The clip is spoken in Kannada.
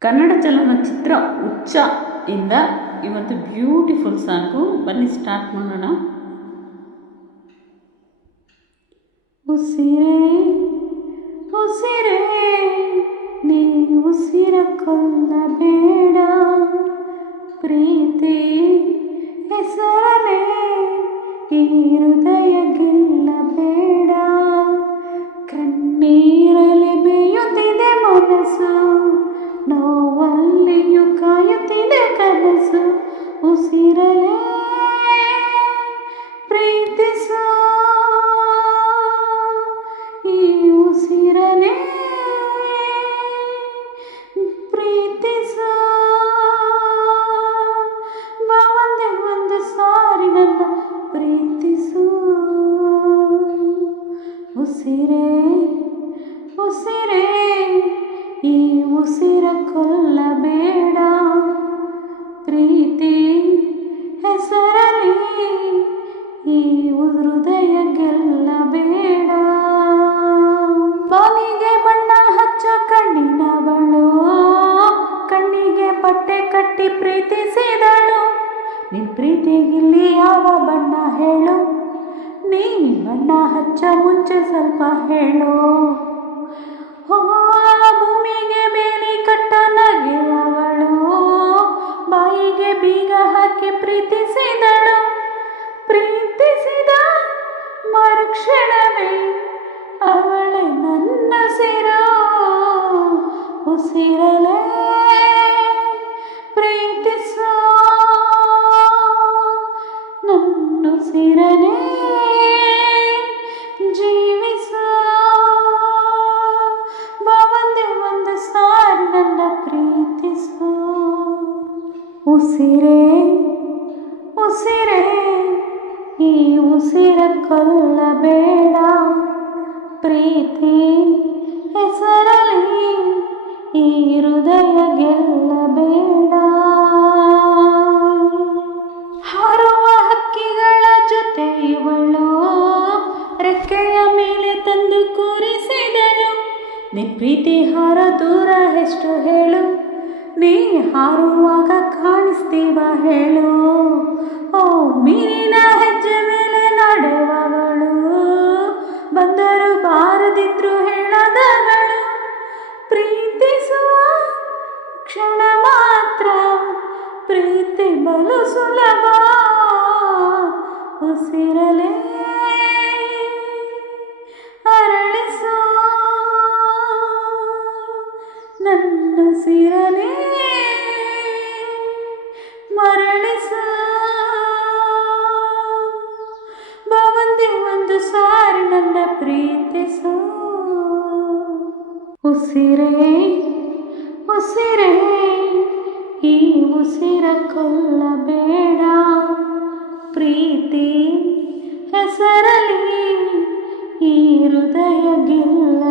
ಕನ್ನಡ ಚಲನಚಿತ್ರ ಉಚ್ಚ ಇಂದ ಇವತ್ತು ಬ್ಯೂಟಿಫುಲ್ ಸಾಂಗು ಬನ್ನಿ ಸ್ಟಾರ್ಟ್ ಮಾಡೋಣ. ಉಸಿರೇ ಉಸಿರೇ ನೀ ಉಸಿರ ಕೊಲ್ಲಬೇಡ. ಪ್ರೀತಿ ಹೆಸರಲೇ ಈ ಹೃದಯ ಗೆಲ್ಲಬೇಡ. ಕಣ್ಣೀರಲೆ ಬೇಯುತ್ತಿದೆ ಮನಸ್ಸು. ನೋವಲ್ಲಿಯೂ ಕಾಯುತ್ತಿದೆ ಕನಸು, ಉಸಿರಲೇ ಪ್ರೀತಿಸು. ಈ ಉಸಿರನೇ ಪ್ರೀತಿಸು. ಒಂದೇ ಒಂದು ಸಾರಿ ನನ್ನ ಪ್ರೀತಿಸು. ಉಸಿರೇ ಉಸಿರೇ. ಈ ಉಸಿರ ಕೊಲ್ಲಬೇಡ. ಪ್ರೀತಿ ಹೆಸರಲಿ ಈ ಹೃದಯ ಗೆಲ್ಲಬೇಡ. ಬಾಲಿಗೆ ಬಣ್ಣ ಹಚ್ಚ ಕಣ್ಣಿನವಳು ಕಣ್ಣಿಗೆ ಪಟ್ಟೆ ಕಟ್ಟಿ ಪ್ರೀತಿಸಿದಳು. ನಿನ್ ಪ್ರೀತಿಗಿಲ್ಲಿ ಯಾವ ಬಣ್ಣ ಹೇಳು? ನೀ ಬಣ್ಣ ಹಚ್ಚ, ಮುಂಚೆ ಸ್ವಲ್ಪ ಹೇಳು. ಹೋ ಮರುಕ್ಷಣವೇ ಅವಳೆ ನನ್ನ ಸಿರೋ ಉಸಿರಲೇ ಪ್ರೀತಿಸೋ ನನ್ನುಸಿರನೇ ಜೀವಿಸೋ ಬಾ ಒಂದೇ ಒಂದು ಸಾರಿ ನನ್ನ ಪ್ರೀತಿಸೋ ಉಸಿರೇ ಉಸಿರೇ ಈ ಉಸಿರ ಕೊಲ್ಲಬೇಡ ಪ್ರೀತಿ ಹೆಸರಲ್ಲಿ ಈ ಹೃದಯ ಗೆಲ್ಲಬೇಡ. ಹಾರುವ ಹಕ್ಕಿಗಳ ಜೊತೆ ಇವಳು ರೆಕ್ಕೆಯ ಮೇಲೆ ತಂದು ಕೂರಿಸಿದಳು. ನೀ ಪ್ರೀತಿ ಹಾರ ದೂರ ಎಷ್ಟು ಹೇಳು. ನೀ ಹಾರುವಾಗ ಕಾಣಿಸ್ತೀವ ಬಾರದಿದ್ರು ಹೆಣದಗಳು, ಪ್ರೀತಿಸುವ ಕ್ಷಣ ಮಾತ್ರ, ಪ್ರೀತಿ ಬಲು ಸುಲಭ, ಉಸಿರಲೇ ಅರಳಿಸೋ. ನನ್ನುಸಿರಲೇ ಮರಳಿಸೋ. ಒಂದು ಸಾರಿ ನನ್ನ ಪ್ರೀತಿಸೋ. ಉಸಿರೇ ಉಸಿರೇ ಈ ಉಸಿರ ಕೊಲ್ಲಬೇಡ. ಪ್ರೀತಿ ಹೆಸರಲಿ ಈ ಹೃದಯ ಗೆಲ್ಲಬೇಡ